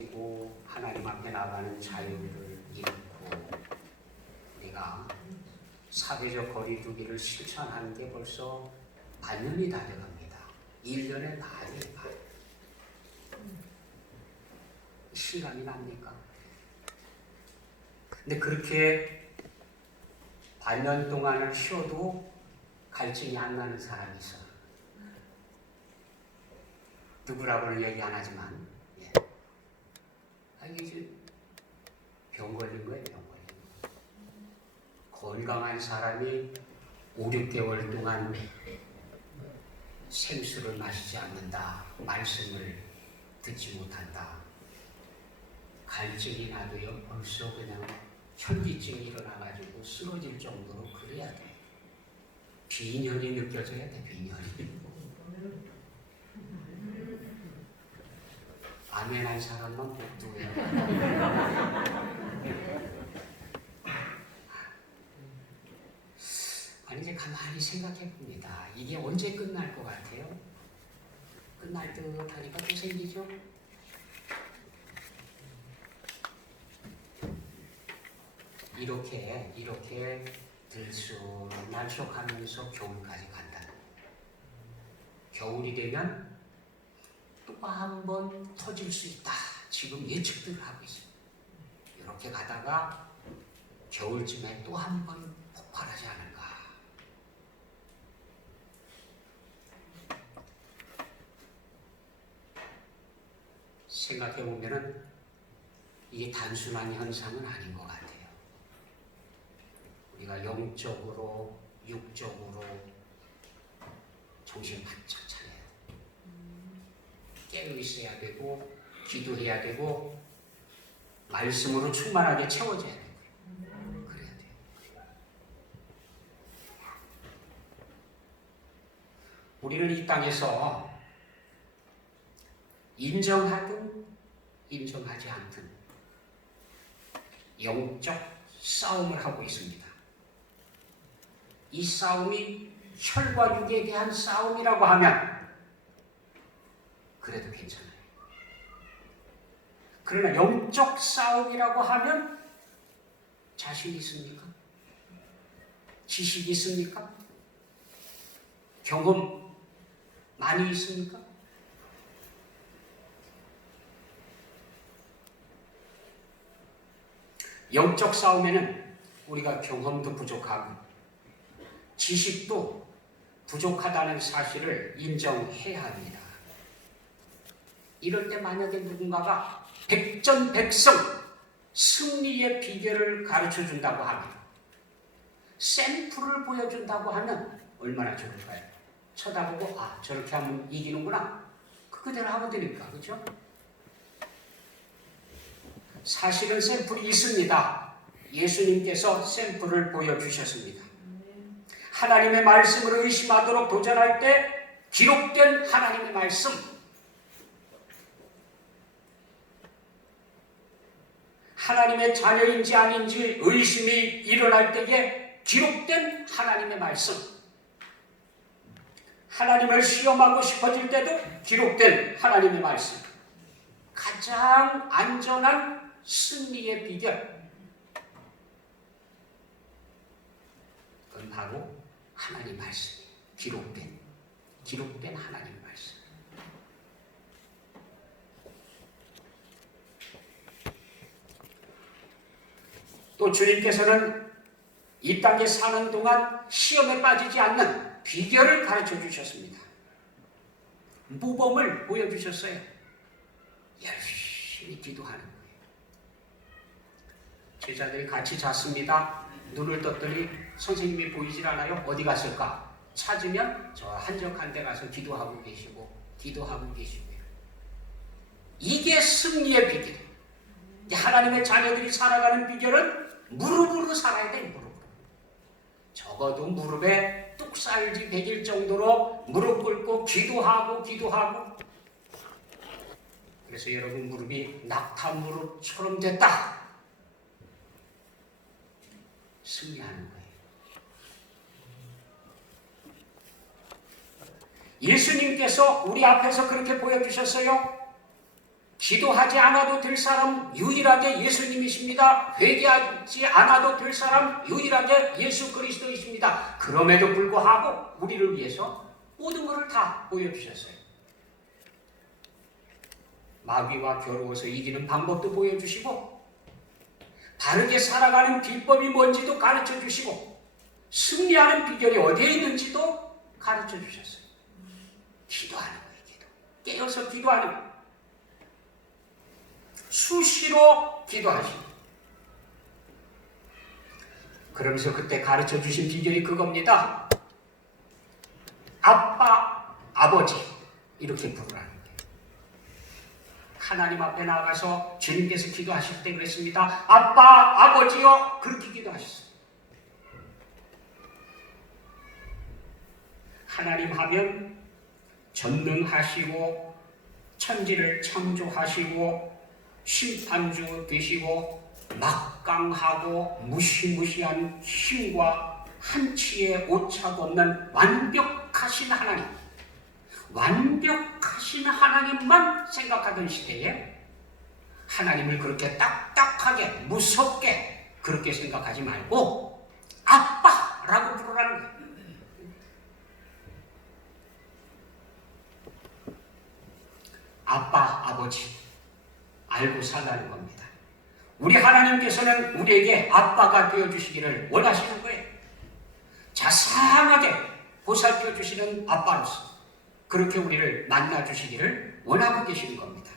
그리고 하나님 앞에 나가는 자유를 잃고 내가 사회적 거리두기를 실천한 게 벌써 반년이 다 돼갑니다. 1년에 말이에요, 말. 실감이 납니까? 근데 그렇게 반년 동안을 쉬어도 갈증이 안 나는 사람이 있어요. 누구라고는 얘기 안 하지만, 이게 병 걸린 거예요, 병 걸린 거. 건강한 사람이 5, 6개월 동안 생수를 마시지 않는다, 말씀을 듣지 못한다. 갈증이 나도요, 벌써 그냥 현기증이 일어나가지고 쓰러질 정도로 그래야 돼. 빈혈이 느껴져야 돼, 빈혈이. 아멘한 사람만 복두해요. 아니, 이제 가만히 생각해 봅니다. 이게 언제 끝날 것 같아요? 끝날 듯 하니까 또 생기죠? 이렇게 들쑥날쑥하면서 겨울까지 간다. 겨울이 되면 또 한 번 터질 수 있다. 지금 예측들을 하고 있습니다. 이렇게 가다가 겨울쯤에 또 한 번 폭발하지 않을까. 생각해 보면은 이게 단순한 현상은 아닌 것 같아요. 우리가 영적으로, 육적으로 정신 바짝 차려야 돼요. 깨어 있어야 되고, 기도해야 되고, 말씀으로 충만하게 채워져야 되고, 그래야 돼요. 우리는 이 땅에서 인정하든 인정하지 않든 영적 싸움을 하고 있습니다. 이 싸움이 혈과 육에 대한 싸움이라고 하면 그래도 괜찮아요. 그러나 영적 싸움이라고 하면 자신 있습니까? 지식이 있습니까? 경험 많이 있습니까? 영적 싸움에는 우리가 경험도 부족하고 지식도 부족하다는 사실을 인정해야 합니다. 이럴 때 만약에 누군가가 백전백승 승리의 비결을 가르쳐 준다고 하면, 샘플을 보여준다고 하면 얼마나 좋을까요? 쳐다보고 저렇게 하면 이기는구나. 그대로 하면 되니까, 그렇죠? 사실은 샘플이 있습니다. 예수님께서 샘플을 보여주셨습니다. 하나님의 말씀을 의심하도록 도전할 때 기록된 하나님의 말씀, 하나님의 자녀인지 아닌지 의심이 일어날 때에 기록된 하나님의 말씀, 하나님을 시험하고 싶어질 때도 기록된 하나님의 말씀, 가장 안전한 승리의 비결, 그건 바로 하나님 말씀이에요. 기록된 하나님 말씀. 또 주님께서는 이 땅에 사는 동안 시험에 빠지지 않는 비결을 가르쳐 주셨습니다. 모범을 보여주셨어요. 열심히 기도하는 거예요. 제자들이 같이 잤습니다. 눈을 떴더니 선생님이 보이질 않아요. 어디 갔을까? 찾으면 저 한적한 데 가서 기도하고 계시고요. 이게 승리의 비결이에요. 하나님의 자녀들이 살아가는 비결은 무릎으로 살아야 돼, 무릎으로. 적어도 무릎에 뚝살지 100일 정도로 무릎 꿇고 기도하고. 그래서 여러분 무릎이 낙타 무릎처럼 됐다. 승리하는 거예요. 예수님께서 우리 앞에서 그렇게 보여주셨어요. 기도하지 않아도 될 사람 유일하게 예수님이십니다. 회개하지 않아도 될 사람 유일하게 예수 그리스도이십니다. 그럼에도 불구하고 우리를 위해서 모든 것을 다 보여주셨어요. 마귀와 겨루어서 이기는 방법도 보여주시고, 바르게 살아가는 비법이 뭔지도 가르쳐 주시고, 승리하는 비결이 어디에 있는지도 가르쳐 주셨어요. 기도하는 거예요. 기도. 깨어서 기도하는 거예요. 수시로 기도하시고, 그러면서 그때 가르쳐 주신 비결이 그겁니다. 아빠, 아버지 이렇게 부르라는 거예요. 하나님 앞에 나가서 주님께서 기도하실 때 그랬습니다. 아빠, 아버지요, 그렇게 기도하셨어요. 하나님 하면 전능하시고 천지를 창조하시고 심판주 되시고 막강하고 무시무시한 힘과 한치의 오차도 없는 완벽하신 하나님, 완벽하신 하나님만 생각하던 시대에 하나님을 그렇게 딱딱하게 무섭게 그렇게 생각하지 말고 아빠라고 부르라는 거예요. 아빠, 아버지 알고 살라는 겁니다. 우리 하나님께서는 우리에게 아빠가 되어주시기를 원하시는 거예요. 자상하게 보살펴 주시는 아빠로서 그렇게 우리를 만나주시기를 원하고 계시는 겁니다.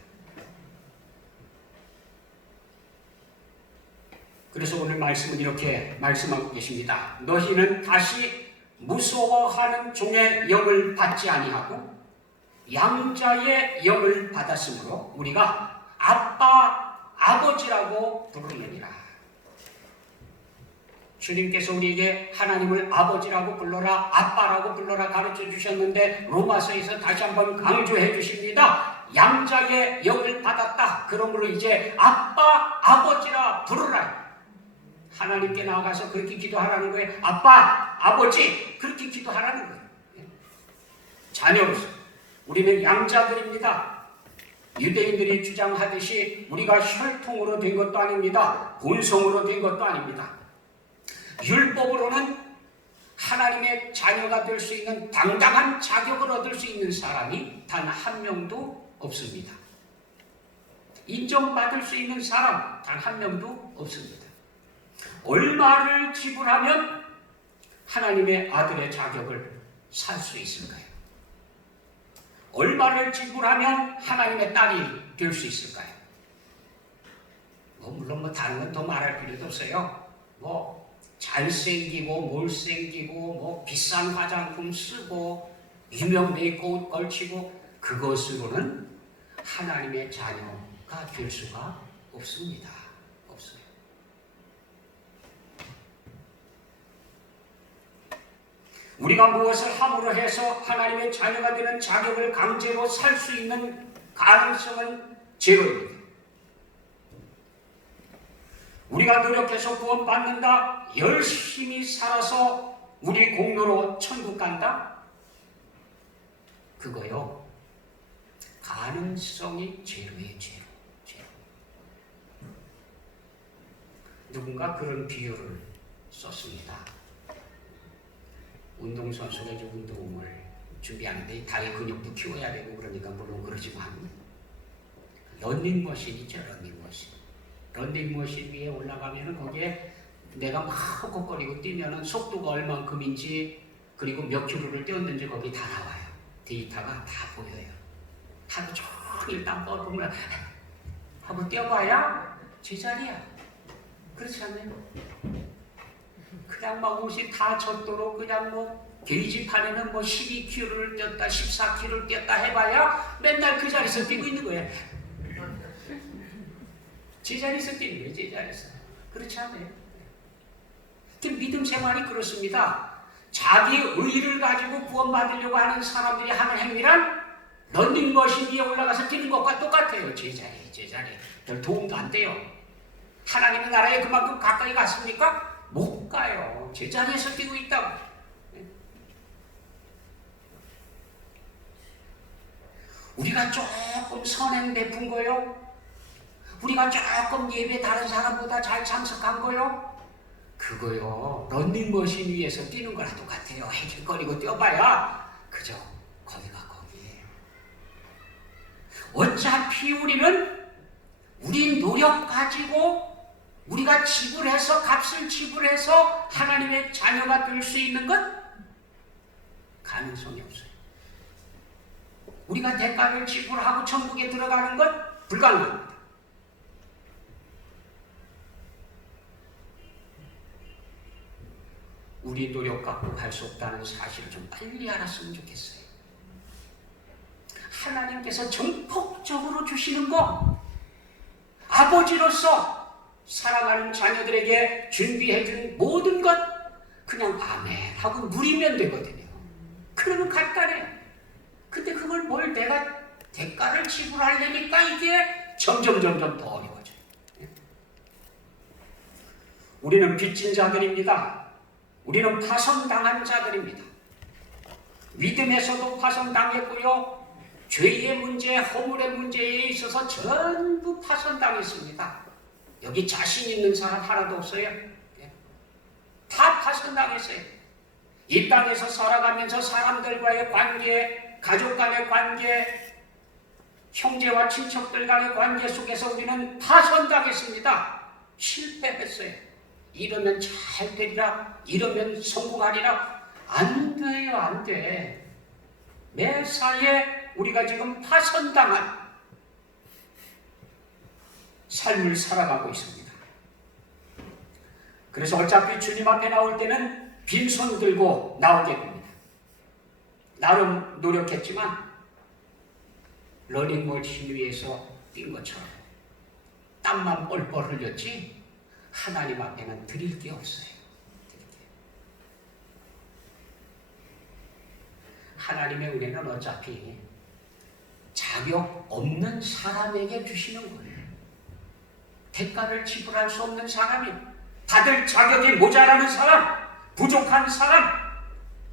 그래서 오늘 말씀은 이렇게 말씀하고 계십니다. 너희는 다시 무서워하는 종의 영을 받지 아니하고 양자의 영을 받았으므로 우리가 아빠, 아버지라고 부르느니라. 주님께서 우리에게 하나님을 아버지라고 불러라, 아빠라고 불러라 가르쳐 주셨는데 로마서에서 다시 한번 강조해 주십니다. 양자의 영을 받았다. 그러므로 이제 아빠, 아버지라 부르라. 하나님께 나아가서 그렇게 기도하라는 거예요. 아빠, 아버지 그렇게 기도하라는 거예요. 자녀로서 우리는 양자들입니다. 유대인들이 주장하듯이 우리가 혈통으로 된 것도 아닙니다. 본성으로 된 것도 아닙니다. 율법으로는 하나님의 자녀가 될 수 있는 당당한 자격을 얻을 수 있는 사람이 단 한 명도 없습니다. 인정받을 수 있는 사람 단 한 명도 없습니다. 얼마를 지불하면 하나님의 아들의 자격을 살 수 있을까요? 얼마를 지불하면 하나님의 딸이 될 수 있을까요? 물론 다른 건 더 말할 필요도 없어요. 잘생기고 못생기고 비싼 화장품 쓰고 유명 메이크업 걸치고 그것으로는 하나님의 자녀가 될 수가 없습니다. 없어요. 우리가 무엇을 함으로 해서 하나님의 자녀가 되는 자격을 강제로 살 수 있는 가능성은 제로입니다. 우리가 노력해서 구원받는다, 열심히 살아서 우리 공로로 천국 간다? 그거요, 가능성이 제로예요. 제로. 누군가 그런 비유를 썼습니다. 운동선수가 이제 운동을 준비하는데 다리 근육도 키워야 되고 그러니까 물론 그러지만 런닝머신 있죠. 런닝머신 위에 올라가면은 거기에 내가 막 헉헉거리고 뛰면은 속도가 얼만큼인지 그리고 몇 킬로를 뛰었는지 거기 다 나와요. 데이터가 다 보여요. 하루 종일 땀 뻘뻘 하고 뛰어봐야 제자리야. 그렇지 않나요? 그냥 막 옷이 다 젖도록 그냥 게이지판에는 12km를 뛰었다 14km를 뛰었다 해봐야 맨날 그 자리에서 뛰고 있는 거예요. 제자리에서 뛰는 거예요. 제자리에서. 그렇지 않아요? 믿음 생활이 그렇습니다. 자기 의를 가지고 구원받으려고 하는 사람들이 하는 행위란 런닝머신 위에 올라가서 뛰는 것과 똑같아요. 제자리. 별 도움도 안 돼요. 하나님의 나라에 그만큼 가까이 갔습니까? 못 가요. 제자리에서 뛰고 있다고. 우리가 조금 선행 베푼 거요. 우리가 조금 예배 다른 사람보다 잘 참석한 거요? 그거요, 런닝머신 위에서 뛰는 거랑 똑같아요. 해길거리고 뛰어봐야 그저 거기가 거기에요. 어차피 우리 노력 가지고 우리가 지불해서, 값을 지불해서 하나님의 자녀가 될 수 있는 것 가능성이 없어요. 우리가 대가를 지불하고 천국에 들어가는 것 불가능합니다. 우리 노력 갖고 갈 수 없다는 사실을 좀 빨리 알았으면 좋겠어요. 하나님께서 전폭적으로 주시는 거, 아버지로서 사랑하는 자녀들에게 준비해 준 모든 것 그냥 아멘 하고 누리면 되거든요. 그러면 간단해요. 근데 그걸 뭘 내가 대가를 지불하려니까 이게 점점 더 어려워져요. 우리는 빚진 자들입니다. 우리는 파손당한 자들입니다. 믿음에서도 파손당했고요. 죄의 문제, 허물의 문제에 있어서 전부 파손당했습니다. 여기 자신 있는 사람 하나도 없어요. 다 파손당했어요. 이 땅에서 살아가면서 사람들과의 관계, 가족 간의 관계, 형제와 친척들 간의 관계 속에서 우리는 파손당했습니다. 실패했어요. 이러면 잘 되리라, 이러면 성공하리라. 안 돼요, 안 돼. 매사에 우리가 지금 파손당한 삶을 살아가고 있습니다. 그래서 어차피 주님 앞에 나올 때는 빈손 들고 나오게 됩니다. 나름 노력했지만 러닝머신 위에서 뛴 것처럼 땀만 뻘뻘 흘렸지 하나님 앞에는 드릴 게 없어요. 하나님의 은혜는 어차피 자격 없는 사람에게 주시는 거예요. 대가를 지불할 수 없는 사람이, 받을 자격이 모자라는 사람, 부족한 사람,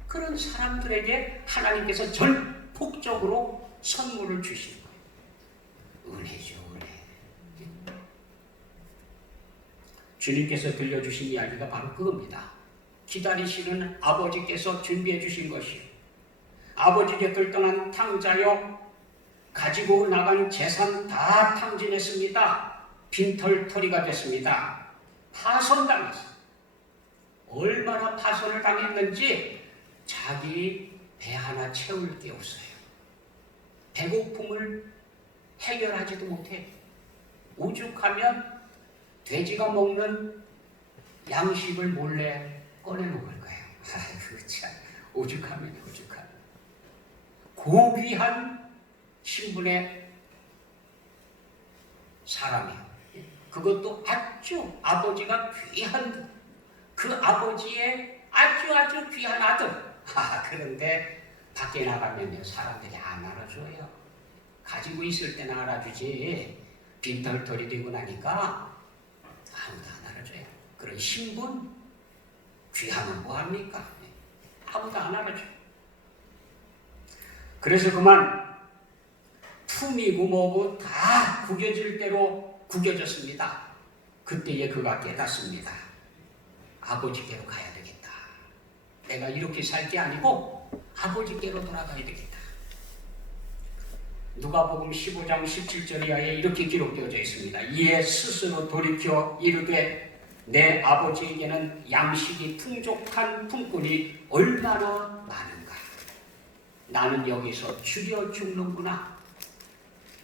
그런 사람들에게 하나님께서 전폭적으로 선물을 주시는 거예요. 은혜죠, 은혜. 주님께서 들려주신 이야기가 바로 그겁니다. 기다리시는 아버지께서 준비해 주신 것이요. 아버지 곁을 떠난 탕자여 가지고 나간 재산 다 탕진했습니다. 빈털터리가 됐습니다. 파손당했어요. 얼마나 파손을 당했는지 자기 배 하나 채울 게 없어요. 배고픔을 해결하지도 못해. 오죽하면 돼지가 먹는 양식을 몰래 꺼내 먹을 거예요. 아이고 참, 오죽하면. 고귀한 신분의 사람이에요. 그것도 아주 아버지가 귀한 그 아버지의 아주 귀한 아들. 그런데 밖에 나가면 사람들이 안 알아줘요. 가지고 있을 때는 알아주지 빈털터리 되고 나니까 아무도 안 알아줘요. 그런 신분 귀하면 뭐합니까? 아무도 안 알아줘요. 그래서 그만 품이고 뭐고 다 구겨질 대로 구겨졌습니다. 그때에 그가 깨닫습니다. 아버지께로 가야 되겠다. 내가 이렇게 살 게 아니고 아버지께로 돌아가야 되겠다. 누가복음 15장 17절 이하에 이렇게 기록되어져 있습니다. 이에 스스로 돌이켜 이르되 내 아버지에게는 양식이 풍족한 품꾼이 얼마나 많은가. 나는 여기서 줄여 죽는구나.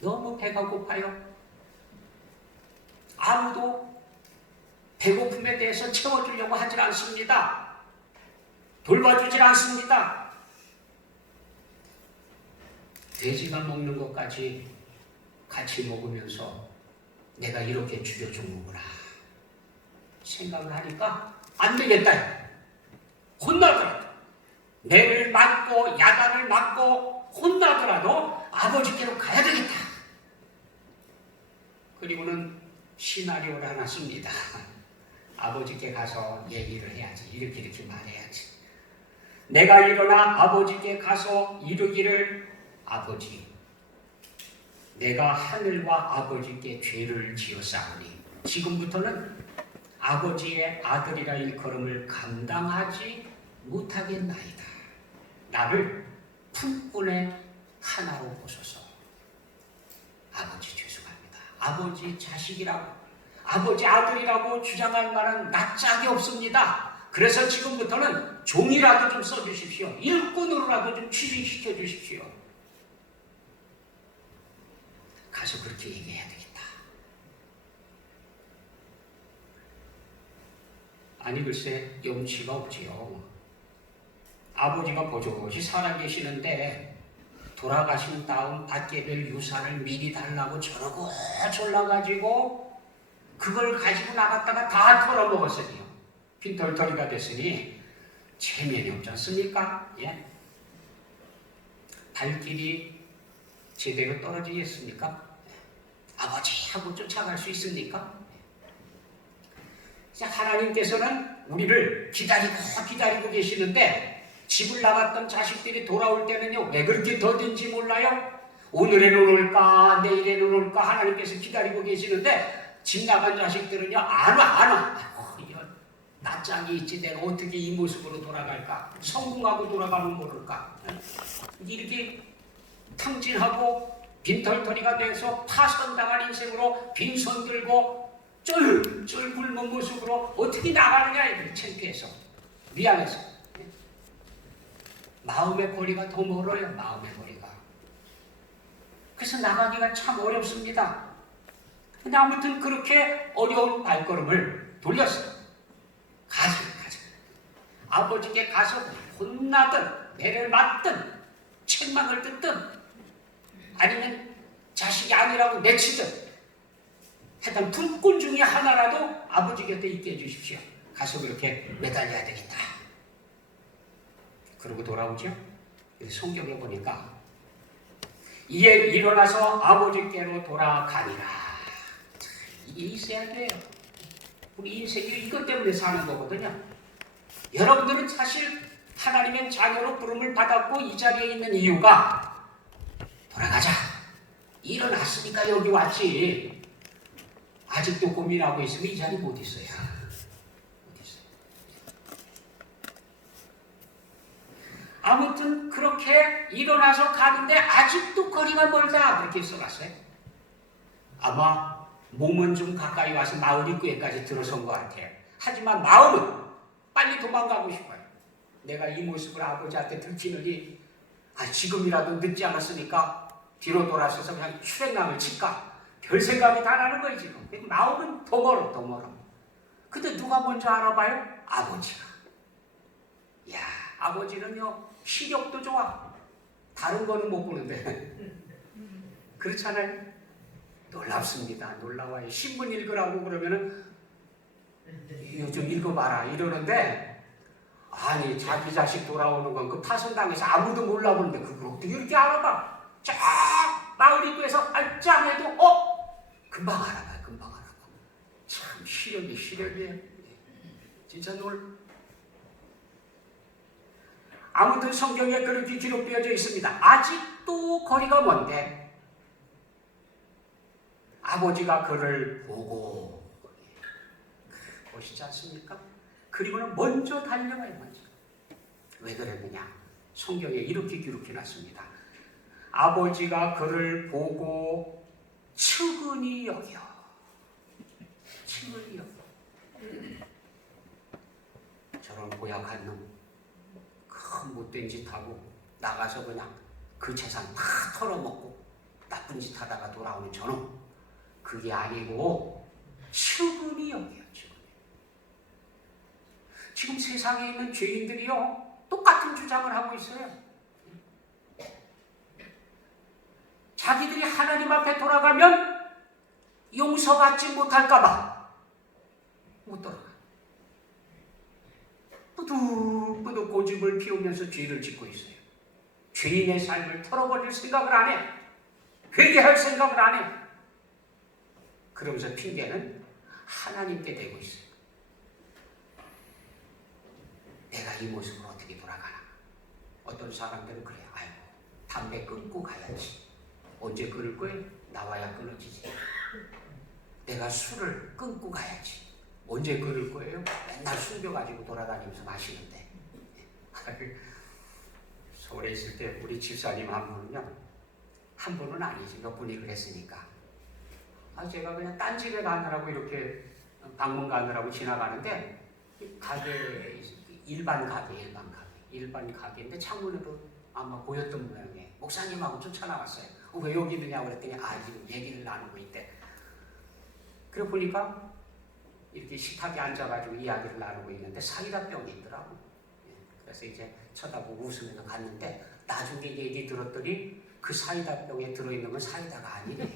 너무 배가 고파요. 아무도 배고픔에 대해서 채워주려고 하질 않습니다. 돌봐주질 않습니다. 돼지가 먹는 것까지 같이 먹으면서 내가 이렇게 줄여 죽는구나 생각을 하니까 안 되겠다. 혼나더라도 매를 맞고 야단을 맞고 혼나더라도 아버지께로 가야 되겠다. 그리고는 시나리오를 하나 씁니다. 아버지께 가서 얘기를 해야지. 이렇게 말해야지. 내가 일어나 아버지께 가서 이르기를 아버지 내가 하늘과 아버지께 죄를 지었사오니 지금부터는 아버지의 아들이라 일컬음을 감당하지 못하겠나이다. 나를 품꾼의 하나로 보소서. 아버지 죄송합니다. 아버지 자식이라고, 아버지 아들이라고 주장할 만한 낯짝이 없습니다. 그래서 지금부터는 종이라도 좀 써주십시오. 일꾼으로라도 좀 취직시켜 주십시오. 가서 그렇게 얘기해야 되겠다. 아니 글쎄 염치가 없지요. 아버지가 보조시 살아계시는데 돌아가신 다음 받게 될 유산을 미리 달라고 저러고 졸라가지고 그걸 가지고 나갔다가 다 털어먹었으니요. 빈털터리가 됐으니 체면이 없지 않습니까? 예? 발길이 제대로 떨어지겠습니까? 아버지하고 쫓아갈 수 있습니까? 하나님께서는 우리를 기다리고 계시는데 집을 나갔던 자식들이 돌아올 때는요, 왜 그렇게 더딘지 몰라요? 오늘에는 올까 내일에는 올까 하나님께서 기다리고 계시는데 집 나간 자식들은요 안 와. 낯짝이 있지, 내가 어떻게 이 모습으로 돌아갈까? 성공하고 돌아가면 모를까? 이렇게 탕진하고 빈털터리가 돼서 파손당한 인생으로 빈손 들고 쫄 굶은 모습으로 어떻게 나가느냐, 이렇게 창피해서, 미안해서. 마음의 거리가 더 멀어요. 마음의 거리가. 그래서 나가기가 참 어렵습니다. 근데 아무튼 그렇게 어려운 발걸음을 돌렸어요. 가자. 아버지께 가서 혼나든 매를 맞든 책망을 듣든 아니면 자식이 아니라고 내치든 하여튼 품꾼 중에 하나라도 아버지 곁에 있게 해주십시오. 가서 그렇게 매달려야 되겠다. 그러고 돌아오죠. 성경에 보니까 이에 일어나서 아버지께로 돌아가니라. 이게 있어야 돼요. 우리 인생이 이것 때문에 사는 거거든요. 여러분들은 사실 하나님의 자녀로 부름을 받았고 이 자리에 있는 이유가 돌아가자. 일어났으니까 여기 왔지. 아직도 고민하고 있으면 이 자리 못 있어요. 아무튼 그렇게 일어나서 가는데 아직도 거리가 멀다 그렇게 써놨어요. 아마 몸은 좀 가까이 와서 마을 입구에까지 들어선 것 같아요. 하지만 마음은 빨리 도망가고 싶어요. 내가 이 모습을 아버지한테 들키느니 지금이라도 늦지 않았으니까 뒤로 돌아서서 그냥 출행랑을 칠까, 별 생각이 다 나는 거예요. 지금 마음은 더 멀어. 근데 누가 먼저 알아봐요? 아버지가. 야, 아버지는요 시력도 좋아. 다른 거는 못 보는데 그렇잖아요. 놀랍습니다. 놀라워요. 신문 읽으라고 그러면은 이거 좀 읽어봐라 이러는데, 아니 자기 자식 돌아오는 건 그 파손당해서 아무도 몰라보는데 그걸 어떻게 이렇게 알아봐? 쫙 마을 입구에서 알짱해도 금방 알아봐요. 참 시력이에요. 진짜 아무튼 성경에 그렇게 기록되어져 있습니다. 아직도 거리가 먼데 아버지가 그를 보고, 보시지 않습니까? 그리고는 먼저 달려가요. 먼저. 왜 그랬느냐? 성경에 이렇게 기록해놨습니다. 아버지가 그를 보고 측은히 여겨. 저런 고약한 놈, 큰 못된 짓 하고 나가서 그냥 그 재산 다 털어먹고 나쁜 짓 하다가 돌아오는 저놈, 그게 아니고 측은히 여겨요. 지금 세상에 있는 죄인들이요 똑같은 주장을 하고 있어요. 자기들이 하나님 앞에 돌아가면 용서받지 못할까봐 못 돌아가. 뿌득뿌득 고집을 피우면서 죄를 짓고 있어요. 죄인의 삶을 털어버릴 생각을 안 해. 회개할 생각을 안 해. 그러면서 핑계는 하나님께 대고 있어요. 내가 이 모습으로 어떻게 돌아가나. 어떤 사람들은 그래요. 아이고, 담배 끊고 가야지. 언제 끊을 거예요? 나와야 끊어지지. 내가 술을 끊고 가야지. 언제 끊을 거예요? 맨날 숨겨 가지고 돌아다니면서 마시는데. 서울에 있을 때 우리 집사님 한 분은요, 한 분은 아니지, 몇 분이 그랬으니까. 제가 그냥 딴 집에 가느라고 이렇게 방문 가느라고 지나가는데, 가게, 일반 가게인데 창문으로 아마 보였던 모양이에요. 목사님하고 쫓아나왔어요. 왜 여기 있느냐고 그랬더니, 지금 얘기를 나누고 있대. 그래 보니까 이렇게 식탁에 앉아가지고 이야기를 나누고 있는데 사이다 병이 있더라고. 그래서 이제 쳐다보고 웃으면서 갔는데, 나중에 얘기 들었더니 그 사이다 병에 들어있는 건 사이다가 아니래.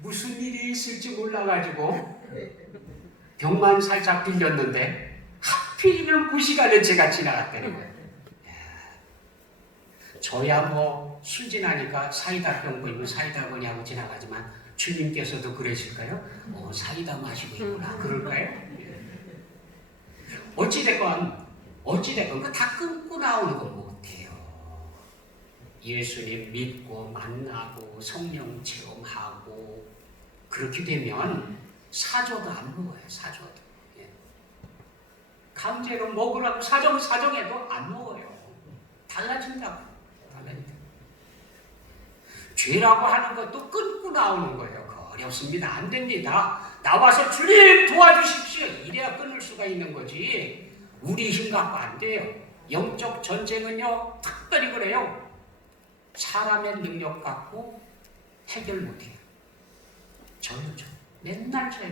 무슨 일이 있을지 몰라가지고 병만 살짝 빌렸는데 하필이면 그 시간에 제가 지나갔다는 거예요. 저야 뭐 순진하니까 사이다 병 보이면 사이다 거냐고 지나가지만, 주님께서도 그러실까요? 사이다 마시고 있구나 그럴까요? 어찌됐건 그 다 끊고 나오는 건 못해요. 예수님 믿고 만나고 성령 체험하고 그렇게 되면 사줘도 안 먹어요. 사줘도. 강제로 먹으라고 사정해도 안 먹어요. 달라진다고. 죄라고 하는 것도 끊고 나오는 거예요. 어렵습니다. 안 됩니다. 나와서 주님 도와주십시오. 이래야 끊을 수가 있는 거지. 우리 힘 갖고 안 돼요. 영적 전쟁은요, 특별히 그래요. 사람의 능력 갖고 해결 못해요. 저요. 맨날 져요.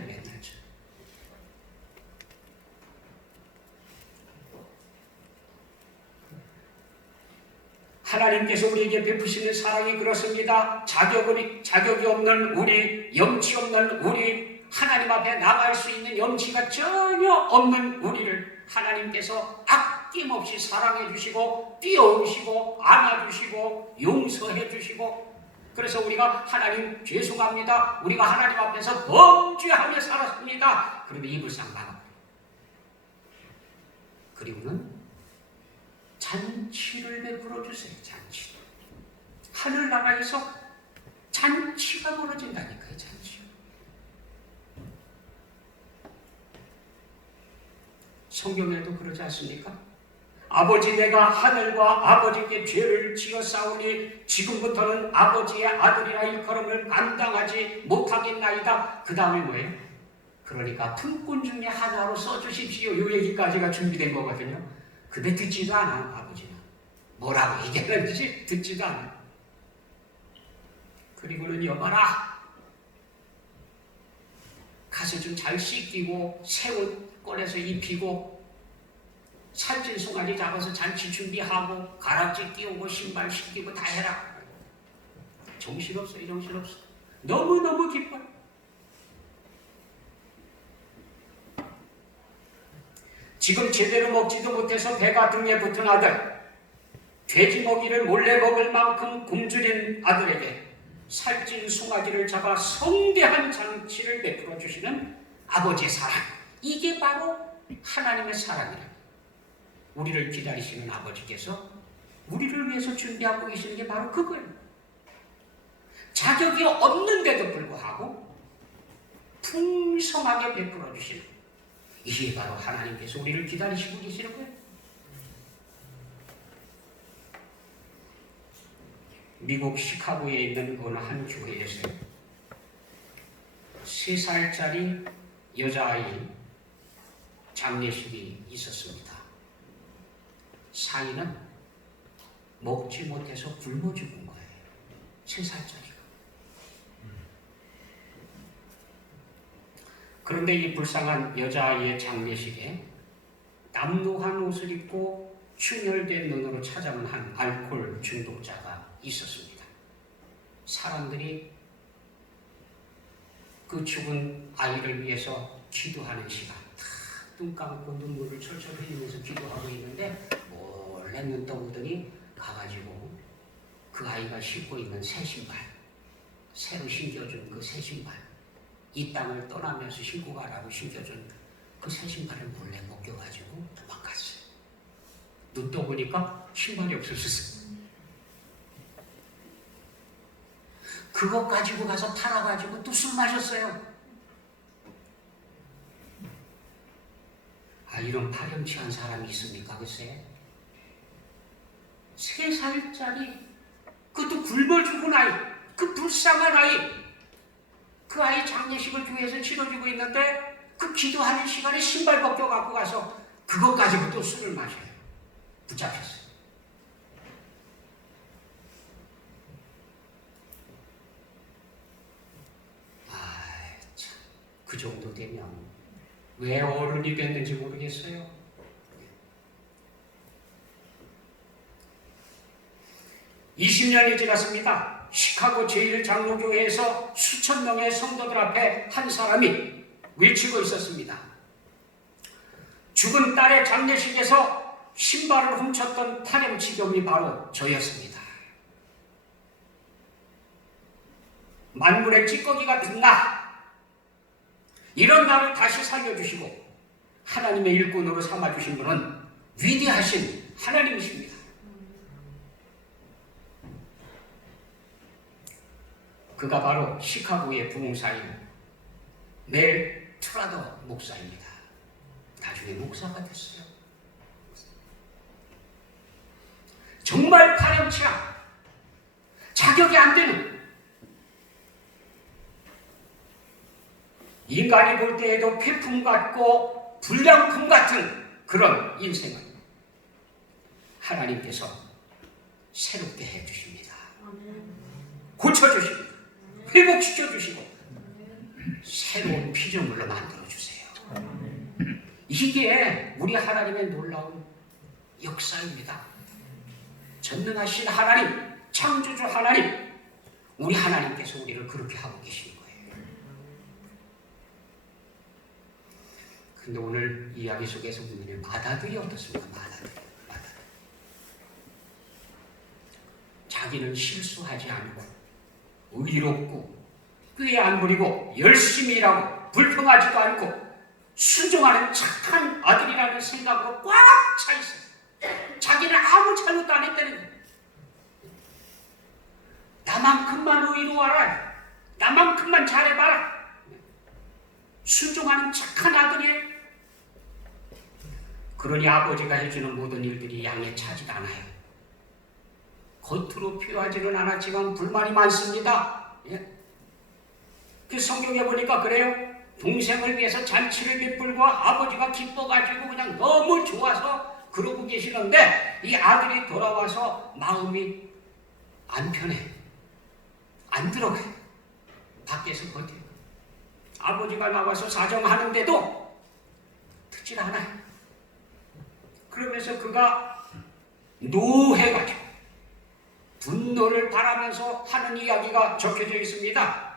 하나님께서 우리에게 베푸시는 사랑이 그렇습니다. 자격이 없는 우리, 염치 없는 우리, 하나님 앞에 나갈 수 있는 염치가 전혀 없는 우리를 하나님께서 아낌없이 사랑해 주시고, 뛰어오시고, 안아주시고, 용서해 주시고, 그래서 우리가 하나님 죄송합니다, 우리가 하나님 앞에서 범죄하며 살았습니다. 그러면 이불상 막아. 그리고는 잔치를 베풀어 주세요. 잔치. 하늘나라에서 잔치가 벌어진다니까요. 잔치. 성경에도 그러지 않습니까? 아버지, 내가 하늘과 아버지께 죄를 지어 싸우니 지금부터는 아버지의 아들이라 일컬음을 감당하지 못하겠나이다. 그 다음에 뭐예요? 그러니까 품꾼 중에 하나로 써주십시오. 이 얘기까지가 준비된 거거든요. 근데 듣지도 않아요. 아버지는 뭐라고 얘기하는지 듣지도 않아요. 그리고는 여봐라, 가서 좀 잘 씻기고 새 옷 꺼내서 입히고 살찐 송아지 잡아서 잔치 준비하고 가락지 끼우고 신발 신기고 다 해라. 정신없어요. 정신없어. 너무너무 기뻐요. 지금 제대로 먹지도 못해서 배가 등에 붙은 아들, 돼지 먹이를 몰래 먹을 만큼 굶주린 아들에게 살찐 송아지를 잡아 성대한 잔치를 베풀어 주시는 아버지의 사랑, 이게 바로 하나님의 사랑이라. 우리를 기다리시는 아버지께서 우리를 위해서 준비하고 계시는 게 바로 그거예요. 자격이 없는데도 불구하고 풍성하게 베풀어 주시는, 이게 바로 하나님께서 우리를 기다리시고 계시는 거예요. 미국 시카고에 있는 어느 한 교회에서 3살짜리 여자아이 장례식이 있었습니다. 사인은 먹지 못해서 굶어 죽은 거예요. 3살짜리가. 그런데 이 불쌍한 여자아이의 장례식에 남루한 옷을 입고 충혈된 눈으로 찾아온 한 알코올 중독자가 있었습니다. 사람들이 그 죽은 아이를 위해서 기도하는 시간, 다 눈 감고 눈물을 철철 흘리면서 기도하고 있는데 몰래 눈 떠보더니 가가지고 그 아이가 신고 있는 새 신발, 새로 신겨준 그 새 신발, 이 땅을 떠나면서 신고 가라고 신겨준 그 새 신발을 몰래 벗겨가지고 도망갔어요. 눈 떠보니까 신발이 없어졌어요. 그것 가지고 가서 팔아가지고 또 술 마셨어요. 이런 파렴치한 사람이 있습니까? 글쎄. 3살짜리, 그것도 굶어 죽은 아이, 그 불쌍한 아이, 그 아이 장례식을 교회에서 치러주고 있는데 그 기도하는 시간에 신발 벗겨 갖고 가서 그것 가지고 또 술을 마셔요. 붙잡혔어요. 참, 그 정도 되면 왜 어른이 됐는지 모르겠어요. 20년이 지났습니다. 시카고 제1장로교회에서 수천 명의 성도들 앞에 한 사람이 외치고 있었습니다. 죽은 딸의 장례식에서 신발을 훔쳤던 파렴치범이 바로 저였습니다. 만물의 찌꺼기 같은 나, 이런 나를 다시 살려주시고 하나님의 일꾼으로 삼아주신 분은 위대하신 하나님이십니다. 그가 바로 시카고의 부흥사인 넬 트라더 목사입니다. 나중에 목사가 됐어요. 정말 파렴치한, 자격이 안 되는, 인간이 볼 때에도 폐품 같고 불량품 같은 그런 인생을 하나님께서 새롭게 해주십니다. 고쳐주십니다. 회복시켜주시고 새로운 피조물로 만들어주세요. 이게 우리 하나님의 놀라운 역사입니다. 전능하신 하나님, 창조주 하나님, 우리 하나님께서 우리를 그렇게 하고 계신 거예요. 근데 오늘 이야기 속에서 보면 마다들이 어떻습니까? 마다들. 자기는 실수하지 않고 의롭고 꾀 안 부리고 열심히 일하고 불평하지도 않고 순종하는 착한 아들이라는 생각으로 꽉 차 있어요. 자기는 아무 잘못도 안 했다는 거예요. 나만큼만 의로워라. 나만큼만 잘해봐라. 순종하는 착한 아들이에요. 그러니 아버지가 해주는 모든 일들이 양에 차지 않아요. 겉으로 표하지는 않았지만 불만이 많습니다. 그 성경에 보니까 그래요. 동생을 위해서 잔치를 베풀고 아버지가 기뻐가지고 그냥 너무 좋아서 그러고 계시는데 이 아들이 돌아와서 마음이 안 편해. 안 들어가요. 밖에서 버텨요. 아버지가 나와서 사정하는데도 듣질 않아요. 그러면서 그가 노해가지고 분노를 바라면서 하는 이야기가 적혀져 있습니다.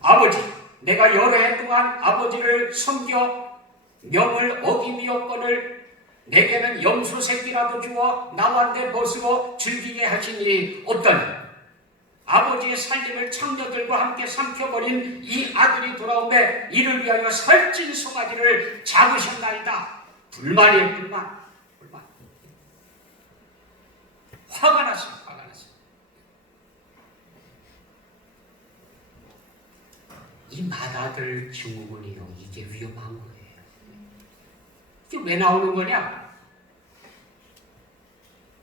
아버지, 내가 여러 해 동안 아버지를 섬겨 명을 어김이었거늘 내게는 염소 새끼라도 주어 나와 내 벗으로 즐기게 하시니 어떠니? 아버지의 살림을 창녀들과 함께 삼켜버린 이 아들이 돌아오매 이를 위하여 살찐 송아지를 잡으셨나이다. 불만이에요. 불만. 화가 났어요. 이 맏아들 증후군이요, 이게 위험한 거예요. 이게 왜 나오는 거냐?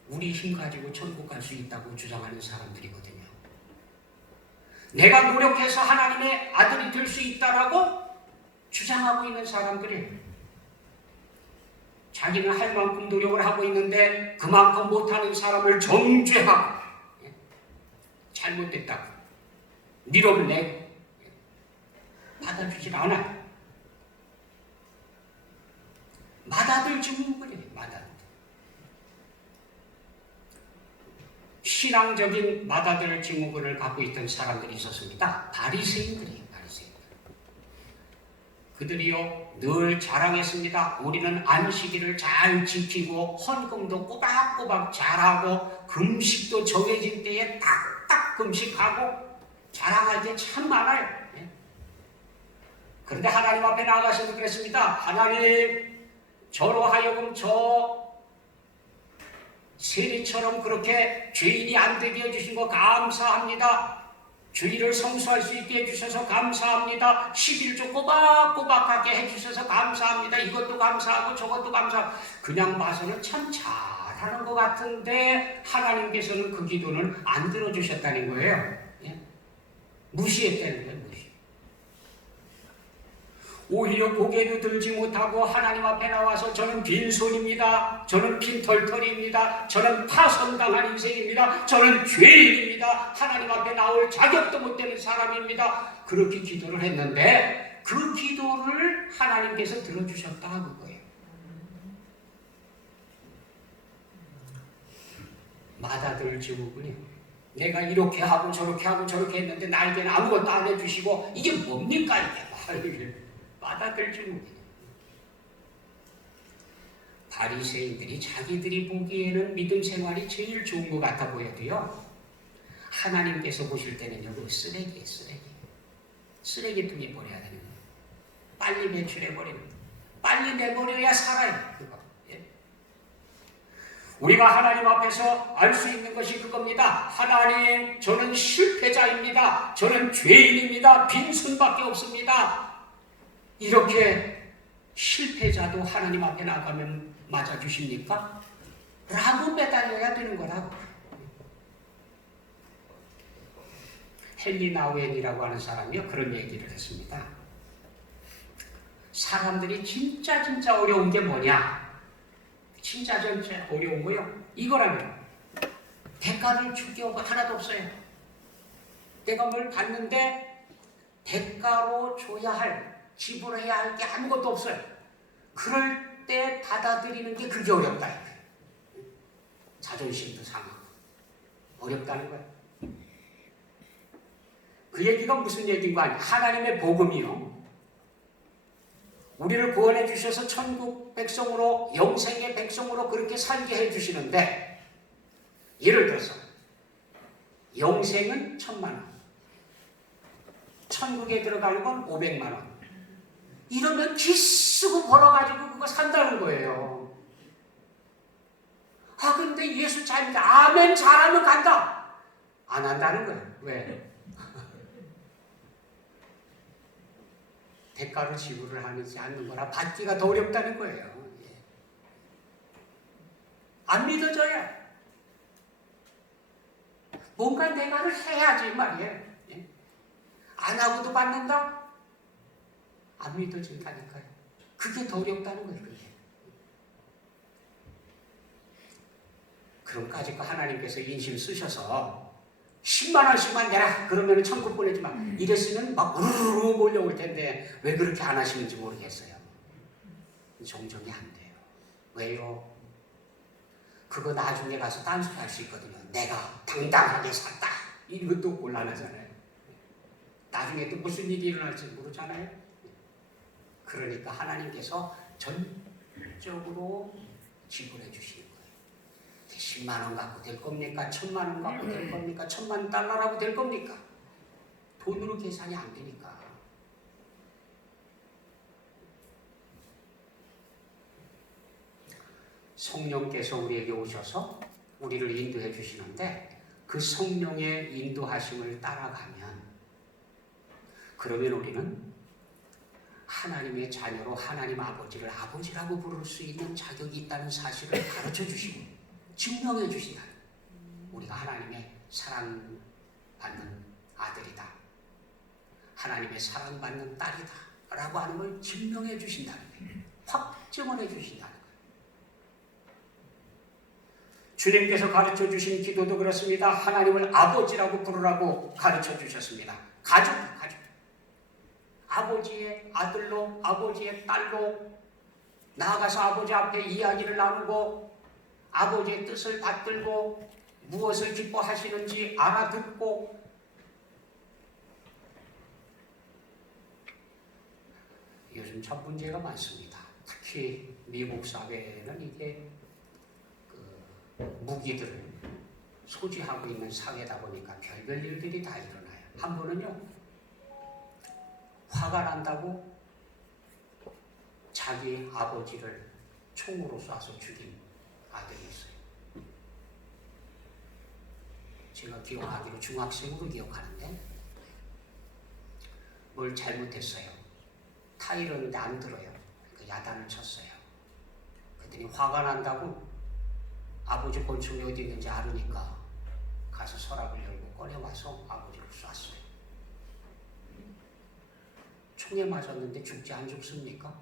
우리 힘 가지고 천국 갈 수 있다고 주장하는 사람들이거든요. 내가 노력해서 하나님의 아들이 될 수 있다라고 주장하고 있는 사람들이에요. 자기는 할 만큼 노력을 하고 있는데 그만큼 못하는 사람을 정죄하고 잘못됐다고 미움을 내고 받아주질 않아요. 맏아들 증후군이에요. 맏아들. 신앙적인 맏아들 증후군을 갖고 있던 사람들이 있었습니다. 바리새인들이에요. 그들이요 늘 자랑했습니다. 우리는 안식일을 잘 지키고 헌금도 꼬박꼬박 잘하고 금식도 정해진 때에 딱딱 금식하고 자랑할 게 참 많아요. 그런데 하나님 앞에 나아가셔서 그랬습니다. 하나님, 저로 하여금 저 세리처럼 그렇게 죄인이 안 되게 해주신 거 감사합니다. 주일을 성수할 수 있게 해주셔서 감사합니다. 11조 꼬박꼬박하게 해주셔서 감사합니다. 이것도 감사하고 저것도 감사하고. 그냥 봐서는 참 잘하는 것 같은데 하나님께서는 그 기도는 안 들어주셨다는 거예요. 예? 무시했다는 거예요. 무시. 오히려 고개도 들지 못하고 하나님 앞에 나와서 저는 빈손입니다. 저는 빈털털입니다. 저는 파손당한 인생입니다. 저는 죄인입니다. 하나님 앞에 나올 자격도 못 되는 사람입니다. 그렇게 기도를 했는데 그 기도를 하나님께서 들어주셨다 그거예요. 마다들 증후군이요. 내가 이렇게 하고 저렇게 하고 저렇게 했는데 나에게는 아무것도 안 해주시고 이게 뭡니까 이게. 마다들 증후군. 바리새인들이 자기들이 보기에는 믿음 생활이 제일 좋은 것 같아 보여도요. 하나님께서 보실 때는요. 그 쓰레기예요. 쓰레기. 쓰레기통에 버려야 되는 거예요. 빨리 배출해버리는 거예요. 빨리 내버려야 살아요. 그거. 예? 우리가 하나님 앞에서 알 수 있는 것이 그겁니다. 하나님, 저는 실패자입니다. 저는 죄인입니다. 빈손밖에 없습니다. 이렇게 실패자도 하나님 앞에 나가면 맞아주십니까? 라고 매달려야 되는 거라고. 헨리 나우엔이라고 하는 사람이요 그런 얘기를 했습니다. 사람들이 진짜 어려운 게 뭐냐? 진짜 어려운 거요? 이거라면 대가를 줄 게 하나도 없어요. 내가 뭘 받는데 대가로 줘야 할, 지불해야 할 게 아무것도 없어요. 그럴 때 받아들이는 게 그게 어렵다. 자존심도 상하고 어렵다는 거예요. 그 얘기가 무슨 얘기인가 아니에요. 하나님의 복음이요. 우리를 구원해 주셔서 천국 백성으로, 영생의 백성으로 그렇게 살게 해 주시는데, 예를 들어서 영생은 1,000만 원, 천국에 들어가는 건 500만 원. 이러면 기 쓰고 벌어가지고 그거 산다는 거예요. 아, 근데 예수 잘입니다. 아멘 잘하면 간다. 안 한다는 거예요. 왜? 대가로 지불을 하지 않는 거라 받기가 더 어렵다는 거예요. 예. 안 믿어져요. 뭔가 내가를 해야지 말이에요. 예. 안 하고도 받는다? 안 믿어진다니까요. 그게 더 어렵다는 거예요. 그게. 그럼까지 하나님께서 인심 쓰셔서 10만 원씩만 내라 그러면 천국 보내지 마. 이랬으면 막 우르르 몰려올 텐데 왜 그렇게 안 하시는지 모르겠어요. 정정이 안 돼요. 왜요? 그거 나중에 가서 딴소리 할 수 있거든요. 내가 당당하게 샀다. 이것도 곤란하잖아요. 나중에 또 무슨 일이 일어날지 모르잖아요. 그러니까 하나님께서 전적으로 지불해 주시는 거예요. 10만 원 갖고 될 겁니까? 1,000만 원 갖고 될 겁니까? 1,000만 달러라고 될 겁니까? 돈으로 계산이 안 되니까. 성령께서 우리에게 오셔서 우리를 인도해 주시는데 그 성령의 인도하심을 따라가면 그러면 우리는 하나님의 자녀로 하나님 아버지를 아버지라고 부를 수 있는 자격이 있다는 사실을 가르쳐 주시고 증명해 주신다. 우리가 하나님의 사랑받는 아들이다. 하나님의 사랑받는 딸이다. 라고 하는 걸 증명해 주신다는 거예요. 확증을 해 주신다는 거예요. 주님께서 가르쳐 주신 기도도 그렇습니다. 하나님을 아버지라고 부르라고 가르쳐 주셨습니다. 가족. 아버지의 아들로, 아버지의 딸로 나아가서 아버지 앞에 이야기를 나누고 아버지의 뜻을 받들고 무엇을 기뻐하시는지 알아듣고 요즘 참 문제가 많습니다. 특히 미국 사회는 이게 무기들을 소지하고 있는 사회다 보니까 별별 일들이 다 일어나요. 한 번은요. 화가 난다고 자기 아버지를 총으로 쏴서 죽인 아들이 있어요. 제가 기억하기로 중학생으로 기억하는데 뭘 잘못했어요. 타이르는데 안 들어요. 그 야단을 쳤어요. 그랬더니 화가 난다고 아버지 권총이 어디 있는지 알으니까 가서 서랍을 열고 꺼내와서 아버지를 쐈어요. 총에 맞았는데 죽지 안 죽습니까?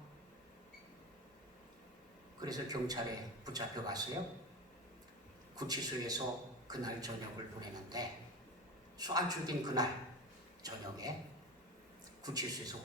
그래서 경찰에 붙잡혀 갔어요. 구치소에서 그날 저녁을 보내는데 쏴 죽인 그날 저녁에 구치소에서 혼자